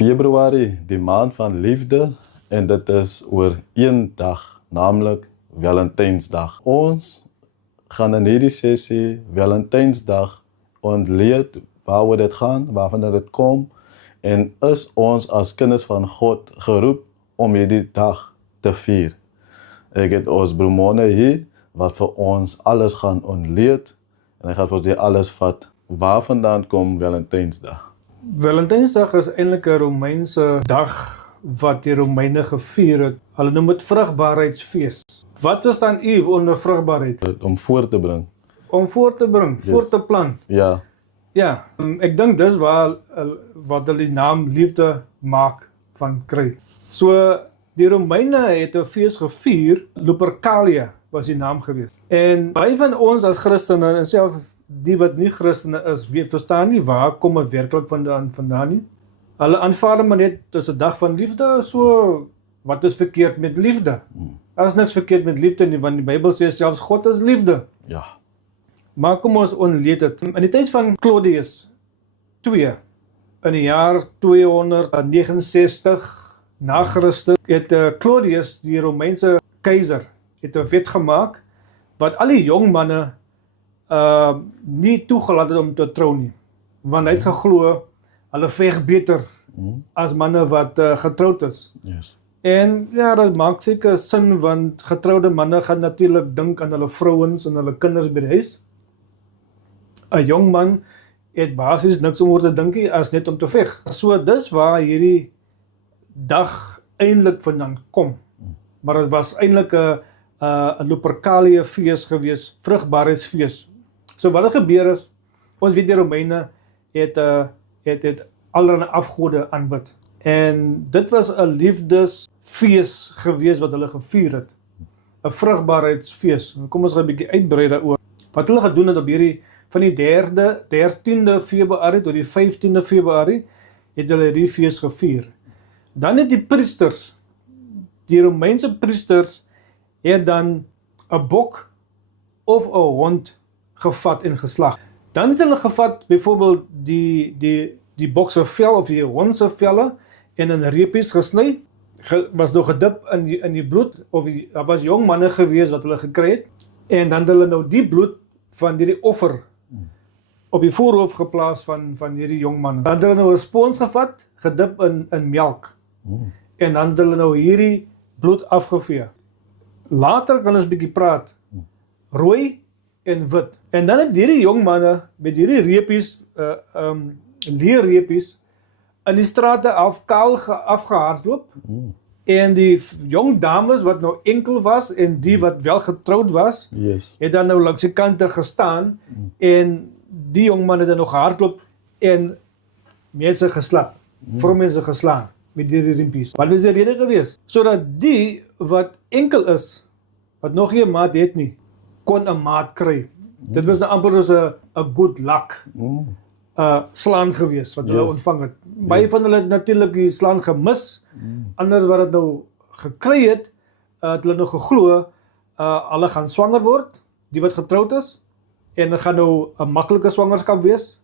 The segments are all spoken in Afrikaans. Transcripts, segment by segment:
Februarie, die maand van liefde, en dit is oor een dag, namelijk Valentynsdag. Ons gaan in hierdie sessie Valentynsdag ontleed waaroor dit gaan, waarvan dit kom, en is ons as kinders van God geroep om hierdie dag te vier. Ek het ons broer Mone hier, wat vir ons alles gaan ontleed, en hy gaan vir ons hier alles vat. Waar vandaan kom Valentynsdag? Valentynsdag is eintlik 'n Romeinse dag wat die Romeine gevier het. Hulle noem dit vrugbaarheidsfees. Wat is dan u onder vrugbaarheid? Om voor te bring. Om voor te bring, Yes. voor te plant. Ja, Ja, ek dink dis waar wat hulle die naam liefde maak van kry. So die Romeine het 'n fees gevier, Lupercalia was die naam gewees. En baie van ons as Christene en self die wat nie Christene is, verstaan nie waar kom dit werklik vandaan nie. Hulle aanvaar maar net dis 'n dag van liefde, so wat is verkeerd met liefde? Daar is niks verkeerd met liefde nie, want die Bybel sê selfs God is liefde. ja. Maar kom ons ontleed dit. In die tyd van Claudius II, in die jaar 269 na Christus, het Claudius, die Romeinse keiser, het 'n wet gemaak wat al die jong manne nie toegelaat het om te trou nie. Want hy het geglo, hulle veg beter as manne wat getroud is. Yes. En ja, dat maak seker sin, want getroude manne gaan natuurlik dink aan hulle vrouens en hulle kinders by die huis. 'n Jong man het basies niks om oor te dink nie as net om te veg. So dis waar hierdie dag eintlik vandaan kom. Maar dit was eintlik 'n Lupercalia fees gewees, vrugbaarheidsfees. So wat er gebeur is, ons weet die Romeine het allerlei afgode aanbid. En dit was 'n liefdesfees gewees wat hulle gevier het. 'n Vrugbaarheidsfees. Kom ons gaan 'n bietjie uitbrei daaroor. Wat hulle gedoen het op hierdie van die 13de Februarie tot die 15de Februarie het hulle hierdie fees gevier. Dan het die priesters, die Romeinse priesters, het dan 'n bok of 'n hond gevat en geslag. Dan het hulle gevat byvoorbeeld die bok se vel of die hond se velle en in reepies gesny, was nog gedip in die bloed, of daar was jong manne gewees wat hulle gekry het, en dan het hulle nou die bloed van hierdie offer op die voorhoof geplaas van hierdie jong manne. Dan het hulle nou 'n spons gevat, gedip in melk, en dan het hulle nou hierdie bloed afgevee. Later kan ons 'n bietjie praat, rooi en wit. En dan het hierdie jong manne met hierdie reepies, leerreepies, in die strate afgehardloop, en die jong dames wat nou enkel was en die wat wel getroud was, Yes. het dan nou langs die kante gestaan, en die jong man het dan nog gehardloop en mense geslaan, vroumense geslaan met hierdie reepies. Wat is die rede gewees? Sodat die wat enkel is, wat nog geen maat het nie, kon 'n maat kry. Dit was nou amper soos 'n good luck slaan gewees wat hulle Yes. ontvang het. Baie van hulle het natuurlik die slaan gemis. Anders wat het nou gekry het, het hulle nou geglo, hulle gaan swanger word, die wat getroud is, en dit gaan nou 'n maklike swangerskap wees.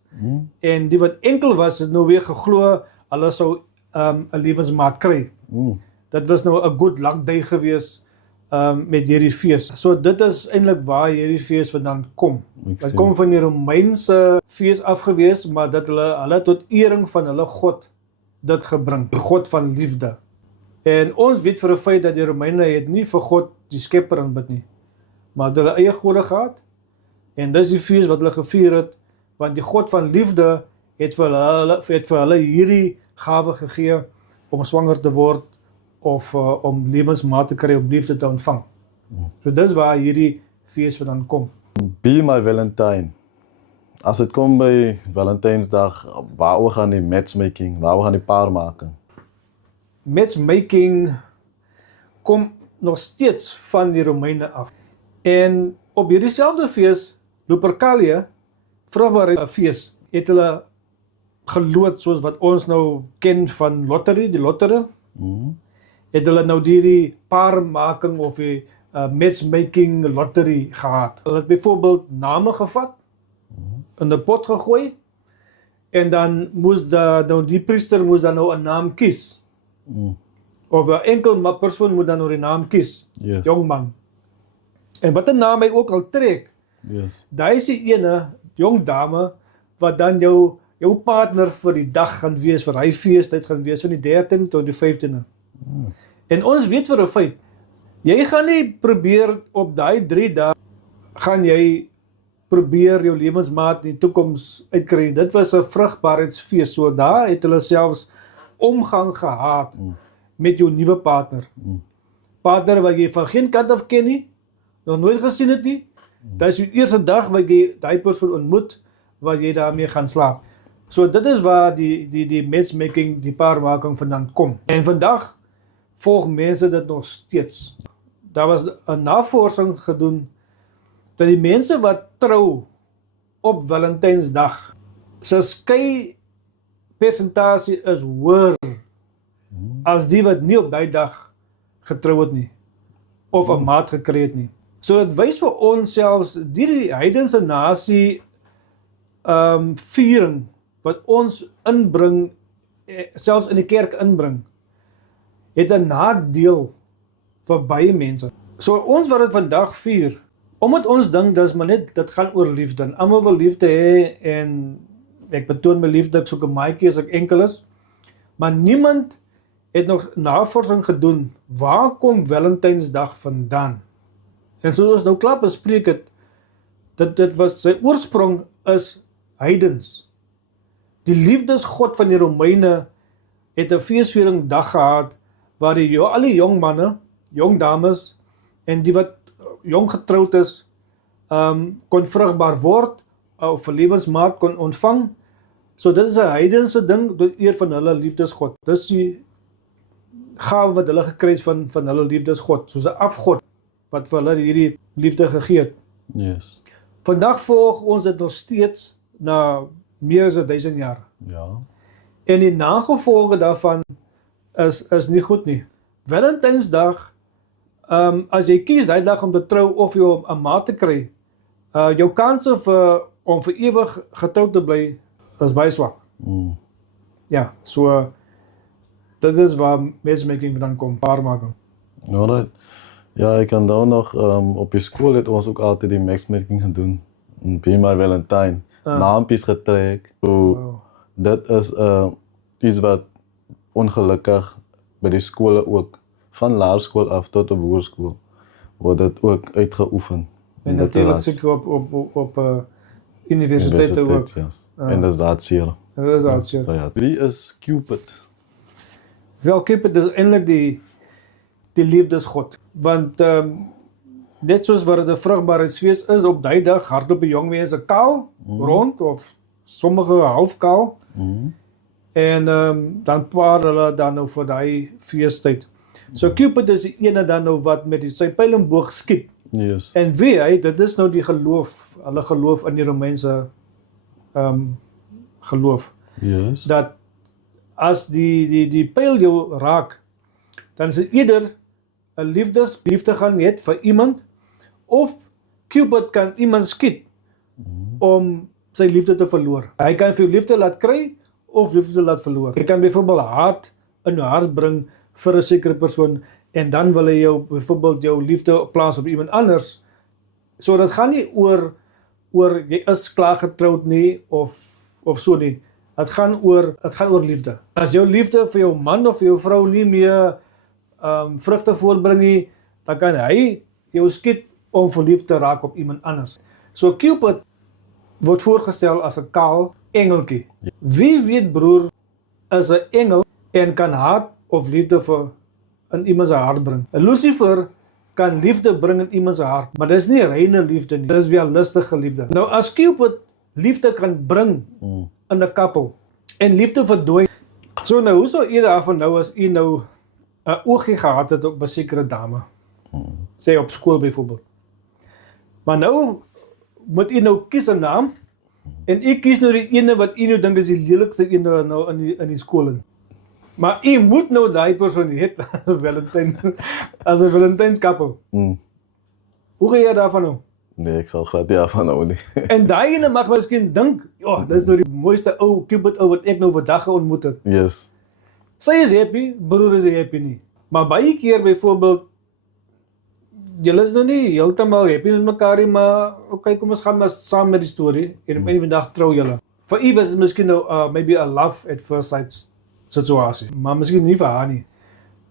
En die wat enkel was, het nou weer geglo, hulle sou 'n lewensmaat kry. Dit was nou 'n good luck day gewees met hierdie fees. So dit is eintlik waar hierdie fees vandaan kom. Dit kom van die Romeinse fees afgewees, maar dat hulle tot ering van hulle God dit gebring, die God van liefde. En ons weet vir 'n feit dat die Romeine het nie vir God die Skepper aanbid nie, maar hulle eie gode gehad, en dis die fees wat hulle gevier het, want die God van liefde het vir hulle hierdie gawe gegee om swanger te word, of om lewensmaat te kry, om liefde te ontvang. So dis waar hierdie fees vandaan kom. Be my Valentine. As dit kom by Valentynsdag, waaroor gaan die matchmaking, waaroor gaan die paarmaking? Matchmaking kom nog steeds van die Romeine af. En op hierdie selfde fees, Lupercalia, vrugbaarheidsfees, het hulle geloot soos wat ons nou ken van lottery, die lottere. Het hulle nou die paarmaking of die matchmaking lottery gehad. Hulle het byvoorbeeld name gevat, in 'n pot gegooi, En dan moes die priester moes dan nou 'n naam kies. Of 'n enkel persoon moet dan nou die naam kies. Yes. Jong man. En wat 'n naam hy ook al trek, Yes. daai is die ene jong dame wat dan jou partner vir die dag gaan wees, vir hy feestyd gaan wees van die 13 tot die 15de. En ons weet vir 'n feit, jy gaan nie probeer op daai 3 dae gaan jy probeer jou lewensmaat in die toekoms uitkry. Dit was 'n vrugbaarheidsfees. So daar het hulle selfs omgang gehad met jou nuwe partner. Partner wat jy van geen kant af ken nie, nog nooit gesien het nie. Dit is jou eerste dag wat jy daai persoon ontmoet, wat jy daarmee gaan slaap. So dit is waar die matchmaking, die paarmaking vandaan kom. En vandag volg mense dit nog steeds. Daar was 'n navorsing gedoen dat die mense wat trou op Valentynsdag, se skei persentasie is hoër as die wat nie op daai dag getrou het nie of 'n maat gekry het nie. So dit wys vir ons selfs die heidense nasie viering wat ons inbring, selfs in die kerk inbring, het 'n nadeel vir baie mense. So ons wat dit vandag vier, omdat ons dink dis maar net dit gaan oor liefde. En almal wil liefde hê en ek betoon my liefde, ek soek 'n maatjie as ek enkel is. Maar niemand het nog navorsing gedoen waar kom Valentynsdag vandaan. En soos ons nou klaar bespreek het, dit was sy oorsprong is heidens. Die liefdesgod van die Romeine het 'n feesviering dag gehad waar al die jong manne, jong dames en die wat jong getroud is, kon vrugbaar word of 'n lewensmaat kon ontvang. So dit is 'n heidense ding tot eer van hulle liefdesgod. Dis die gawe wat hulle gekry het van hulle liefdesgod, soos 'n afgod wat vir hulle hierdie liefde gegee het. Yes. Vandag volg ons dit nog steeds na meer as 1000 jaar. Ja. En die nagevolge daarvan is nie goed nie. Valentynsdag, as jy kies daai dag om te trou of jy 'n maat te kry, jou kanse om vir ewig getroud te bly is baie swak. Ja, so dit is waar matchmaking vandaan kom, paarmaking. Alright. Ja, ek kan dan nog op die skool het ons ook altyd die matchmaking gedoen. Be my Valentine. Naampies getrek. So dit is iets wat ongelukkig by die skole ook, van laerskool af tot op hoërskool, word dit ook uitgeoefen. En natuurlik seker op universiteite ook. Yes. En dis daardseer. Dit is daardseer. Ja. Wie is Cupid? Wel, Cupid is eintlik die liefdesgod. Want net soos wat dit 'n vrugbaarheidsfees is, op daai dag hardloop die jong mense kaal rond of sommige half kaal. En dan paar hulle dan nou vir daai feestyd. So Cupid is die ene dan nou wat met sy pyl en boog skiet. Yes. En wie dit is nou die geloof, hulle geloof in die Romeinse geloof. Yes. Dat as die pyl jou raak, dan is dit eerder 'n liefde gaan hê vir iemand, of Cupid kan iemand skiet om sy liefde te verloor. Hy kan vir jou liefde laat kry of liefde laat verloor. Hy kan byvoorbeeld haat in jou hart bring vir 'n sekere persoon en dan wil hy byvoorbeeld jou liefde plaas op iemand anders. So dit gaan nie oor jy is klaar getroud nie of so nie. Dit gaan oor liefde. As jou liefde vir jou man of vir jou vrou nie meer vrugte voortbring nie, dan kan hy jou skiet om verliefd te raak op iemand anders. So Cupid word voorgestel as 'n kaal engeltjie. Wie weet broer, is 'n engel en kan haat of liefde in iemand se hart bring. 'n Lucifer kan liefde bring in iemand se hart, maar dis nie reine liefde nie. Dis weer lustige liefde. Nou as Cupid liefde kan bring in 'n koppel en liefde verdwyn. So nou, hoe sou u daarvan nou as u nou 'n oogie gehad het op 'n sekere dame? Sê op skool byvoorbeeld. Maar nou moet u nou kies 'n naam en u kies nou die ene wat u nou dink is die lelikste ene nou in die skool. Maar u moet nou daai persoon hê as 'n Valentynskoppel. Hoe gaan jy daarvan nou? Nee, ek sal glad nie van nou nie. En daai ene mag miskien dink, ja, dis nou die mooiste ou Cupid ou wat ek nou vandag ontmoet het. Yes. Sy is happy, broer is happy nie. Maar baie keer byvoorbeeld julle is nou nie heeltemal happy met mekaar nie, maar okay, kom ons gaan maar saam met die storie en op 'n vandag trou julle. Vir u was dit miskien nou maybe a love at first sight situasie, maar miskien nie vir haar nie.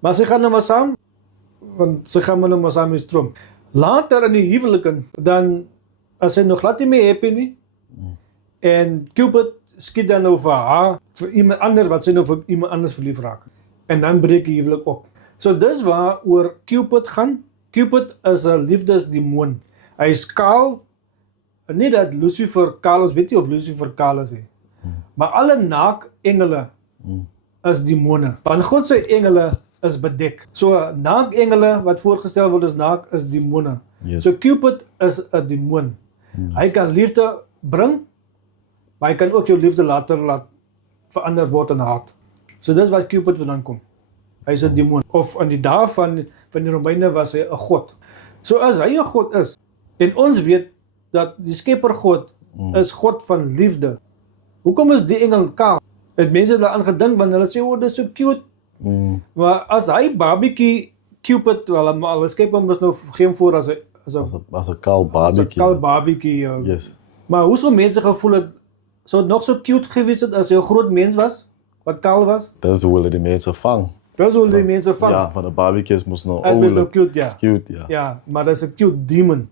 Maar sy gaan nou maar saam, want sy gaan nou maar saam met die stroom. Later in die huweliken, dan as sy nog glad nie meer happy nie, en Cupid skiet dan nou vir haar, vir iemand anders wat sy nou vir iemand anders verlief raak. En dan breek die huwelik op. So dis waar oor Cupid gaan. Cupid is 'n liefdesdemoon. Hy is kaal. Nie dat Lucifer kaal is, weet jy of Lucifer kaal is nie. Maar alle naakengele is demone. Want God se engele is bedek. So naakengele wat voorgestel word as naak is demone. Yes. So Cupid is 'n demoon. Hy kan liefde bring, maar hy kan ook jou liefde laat verander word in haat. So dis wat Cupid vandaan kom. Hy is 'n demoon. Of in die dae van die Romeine was hy 'n god. So as hy 'n god is, en ons weet dat die Skepper God is God van liefde. Hoekom is die engel kaal? Het mense daaraan gedink want hulle sê, "O, dis so cute." Maar as hy babietjie Cupid, hulle skep hom nou geen voor as 'n kaal babietjie. kaal babietjie. Yes. Maar hoe sou mense gevoel het, sou dit nog so cute gewees het as hy 'n groot mens was, wat kaal was? Dis hoe hulle die mense vang. Dis hoe die mense vang. Ja, van 'n babietjie moes nou Hy is nou oulik. cute, ja. Cute, ja. Ja, maar dis 'n cute demoon.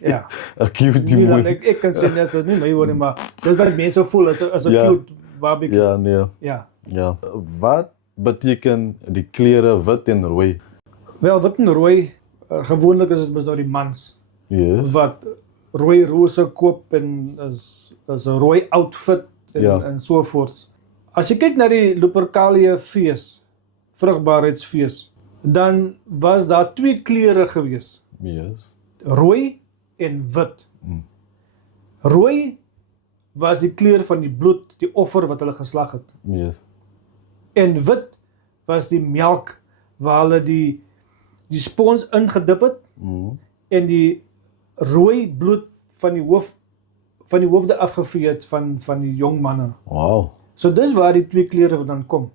Ja. 'n cute Nie dan, demoon. ek kan sê net so nie my woorde, maar dis wat mense voel as 'n Ja. cute babietjie. Ja, nee. Ja. Ja. Wat beteken die kleure wit en rooi? Wel, wit en rooi, gewoonlik is dit mos nou die mans Yes. wat rooi rose koop en is 'n rooi outfit en, Ja. en so voort. As jy kyk na die Lupercalia fees, vrugbaarheidsfees, dan was daar twee kleure gewees, Yes. rooi en wit. Rooi was die kleur van die bloed, die offer wat hulle geslag het. Yes. En wit was die melk waar hulle die spons ingedip het en die rooi bloed van die hoofde afgevee het van die jong manne. Wow. So dis waar die twee kleure dan kom.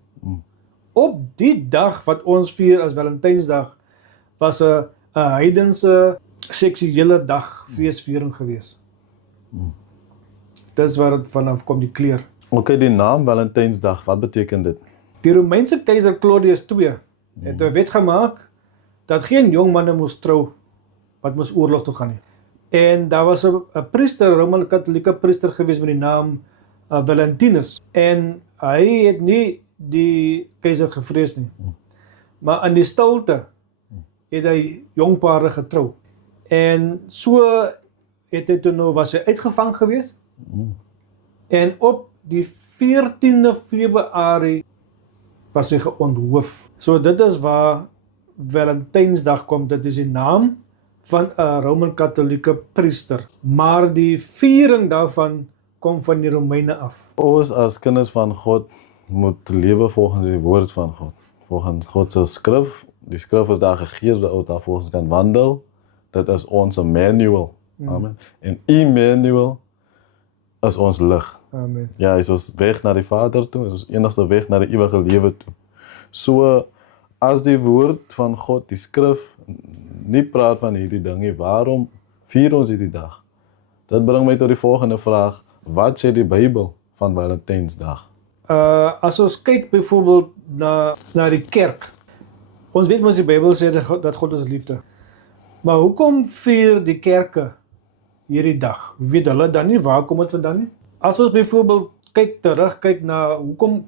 Op die dag wat ons vier as Valentynsdag was 'n heidense seksuele dag feesviering gewees. Dis waar dit vanaf kom, die kleur. Okay, die naam Valentynsdag, wat beteken dit? Die Romeinse keiser Claudius II het 'n wet gemaak dat geen jong manne moes trou wat moes oorlog toe gaan nie. En daar was 'n priester, 'n Roman-Katolieke priester gewees met die naam Valentinus, en hy het nie die keiser gevrees nie. Maar in die stilte het hy jong pare getrou. En so het hy toe nou was hy uitgevang gewees. En op die 14de Februarie was hy geonthoof. So dit is waar Valentynsdag kom. Dit is die naam van 'n Roman-Katolieke priester. Maar die viering daarvan kom van die Romeine af. Ons as kinders van God moet lewe volgens die woord van God. Volgens God se skrif. Die skrif is daar gegee sodat ons daar volgens kan wandel. Dit is ons manual. Amen. En Immanuel is ons lig. Amen. Ja, is ons weg na die Vader toe, is ons enigste weg na die ewige lewe toe. So, as die woord van God, die skrif, nie praat van hierdie ding nie, waarom vier ons hierdie dag? Dit bring my tot die volgende vraag, wat sê die Bybel van Valentynsdag? As ons kyk byvoorbeeld na die kerk, ons weet mos die Bybel sê dat God is liefde. Maar hoekom vier die kerke hierdie dag? Weet hulle dan nie waar kom dit vandaan nie? As ons byvoorbeeld terugkyk na hoekom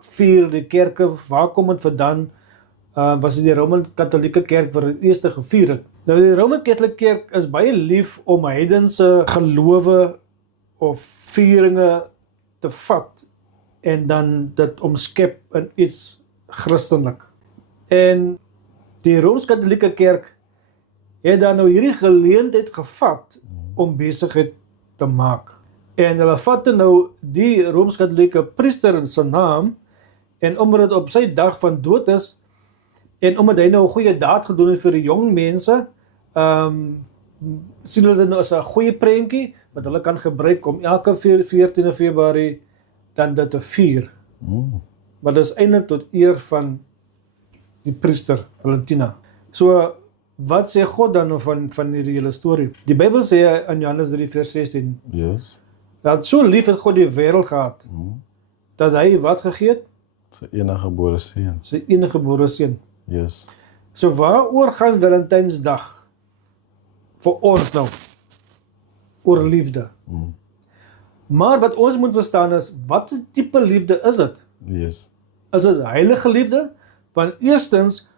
vier die kerke, waar kom dit vandaan? Was dit die Roman-Katolieke kerk wat dit eerste gevier het? Nou die Roman-Katolieke kerk is baie lief om heidense gelowe of vieringe te vat en dan dit omskep in iets Christelik. En die Rooms-Katolieke kerk het dan nou hierdie geleentheid gevat om besigheid te maak. En hulle vat nou die Rooms-Katolieke priester se naam, en omdat dit op sy dag van dood is, en omdat hy nou 'n goeie daad gedoen het vir die jong mense, sien hulle dit nou as 'n goeie prentjie wat hulle kan gebruik om elke 14de Februarie dan dit te vier. Maar dit is eintlik tot eer van die priester Valentina. So wat sê God dan van hierdie hele storie? Die Bybel sê in Johannes 3 vers 16 Yes. dat so lief het God die wêreld gehad dat hy wat gegee het? Sy enige gebore seun. Sy enige gebore seun. Yes. So waaroor gaan Valentynsdag vir ons nou? Oor liefde. Maar wat ons moet verstaan is, wat is tipe liefde is dit? Yes. Is dit heilige liefde? Want eerstens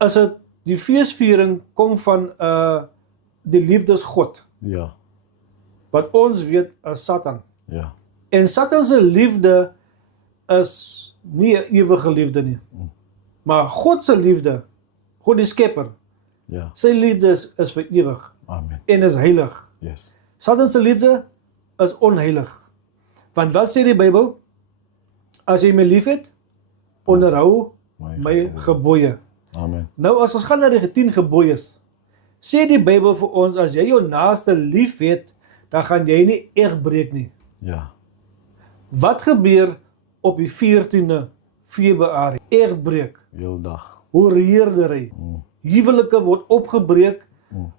is dit die feesviering kom van die liefdesgod, Ja. wat ons weet is Satan. Ja. En Satan se liefde is nie 'n ewige liefde nie. Maar God se liefde, God die skepper, Ja. sy liefde is vir ewig Amen. en is heilig. Yes. Satan se liefde is onheilig. Want wat sê die Bybel? As jy my liefhet, onderhou my gebooie. Amen. Nou as ons gaan na die 10 gebooies, sê die Bybel vir ons, as jy jou naaste liefhet, dan gaan jy nie egbreek nie. Ja. Wat gebeur op die 14de Februarie? Egbreek, Heel dag. hoereerdery. Huwelike word opgebreek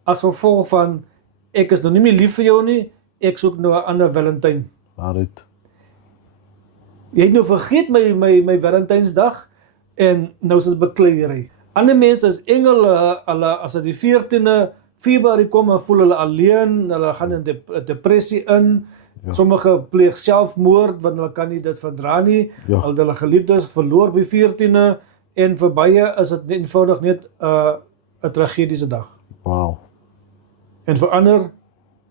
as gevolg van ek is nou nie meer lief vir jou nie, ek soek nou 'n ander Valentyn. Waaruit? Jy het nou vergeet my Valentynsdag en nou is dit bekleierery. Ander mense is engele, hulle as dit die 14de Februarie kom, dan voel hulle alleen, hulle gaan in depressie in. Ja. Sommige pleeg selfmoord want hulle kan nie dit verdra nie. Ja. Hulle geliefdes verloor by 14de en vir baie is dit eenvoudig net 'n tragediese dag. Wow. En vir ander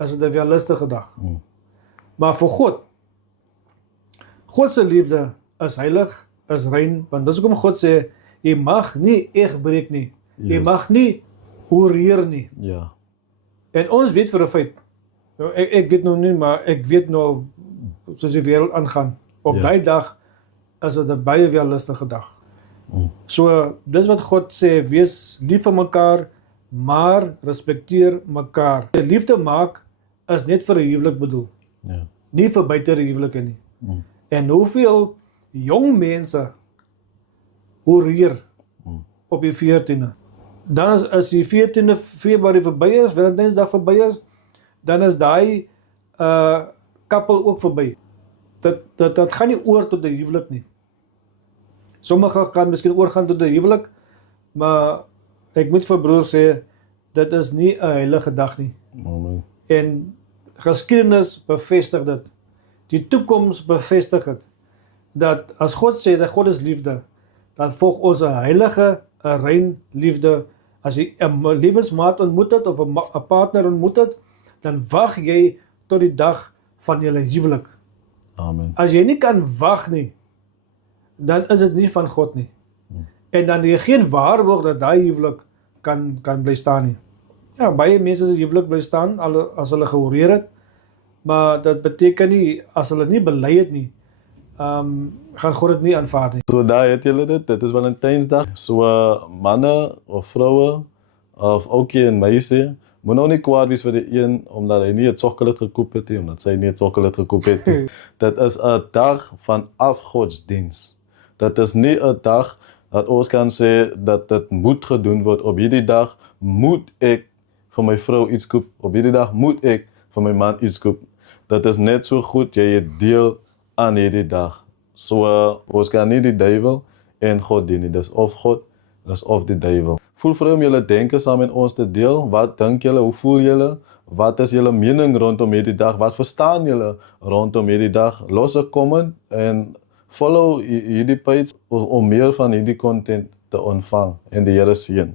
is dit 'n realistische dag. Maar vir God se liefde is heilig, is rein, want dis hoekom God sê jy mag nie egbreek nie. Jy Yes. mag nie hoereer nie. Ja. En ons weet vir 'n feit. Nou, ek weet nou nie, maar ek weet nou soos die wêreld aangaan. Op Ja. daai dag is dit 'n baie realistische dag. So dis wat God sê, wees lief vir mekaar, maar respekteer mekaar. Die liefde maak is net vir 'n huwelik bedoel, Ja. nie vir buite die huwelike nie. En hoeveel jong mense hoereer op die 14de. Dan as die 14de Februarie verby is, Valentynsdag verby is, dan is daai koppel ook verby. Dat gaan nie oor tot 'n huwelik nie. Sommige kan miskien oorgaan tot 'n huwelik, maar ek moet vir broer sê, dit is nie 'n heilige dag nie. Amen. En geskiedenis bevestig dit. Die toekoms bevestig dit. Dat as God sê dat God is liefde, dan volg ons 'n heilige, 'n rein liefde. As jy 'n lewensmaat ontmoet het of 'n partner ontmoet het, dan wag jy tot die dag van julle huwelik. Amen. As jy nie kan wag nie, dan is dit nie van God nie. En dan jy geen waarborg dat daai huwelik kan bly staan nie. Ja, baie mense se huwelik bly staan as hulle gehoreer het, maar dit beteken nie as hulle nie bely het nie, gaan God dit nie aanvaar nie. So daar het julle dit is Valentynsdag. So manne of vroue of oukie en meisie, moet nou nie kwaad wees vir die een omdat hy nie 'n sjokolade gekoop het nie, omdat sy nie 'n sjokolade gekoop het nie. Dit is 'n dag van afgodsdiens. Dit is nie 'n dag dat ons kan sê dat dit moet gedoen word. Op hierdie dag moet ek vir my vrou iets koop. Op hierdie dag moet ek vir my man iets koop. Dit is net so goed jy het deel aan hierdie dag. So ons kan nie die duiwel en God dien nie. Dis of God, dis of die duiwel. Voel vry om julle denke saam met ons te deel. Wat dink julle? Hoe voel julle? Wat is julle mening rondom hierdie dag? Wat verstaan julle rondom hierdie dag? Los 'n comment en follow hierdie page om meer van hierdie content te ontvang en die Here seën.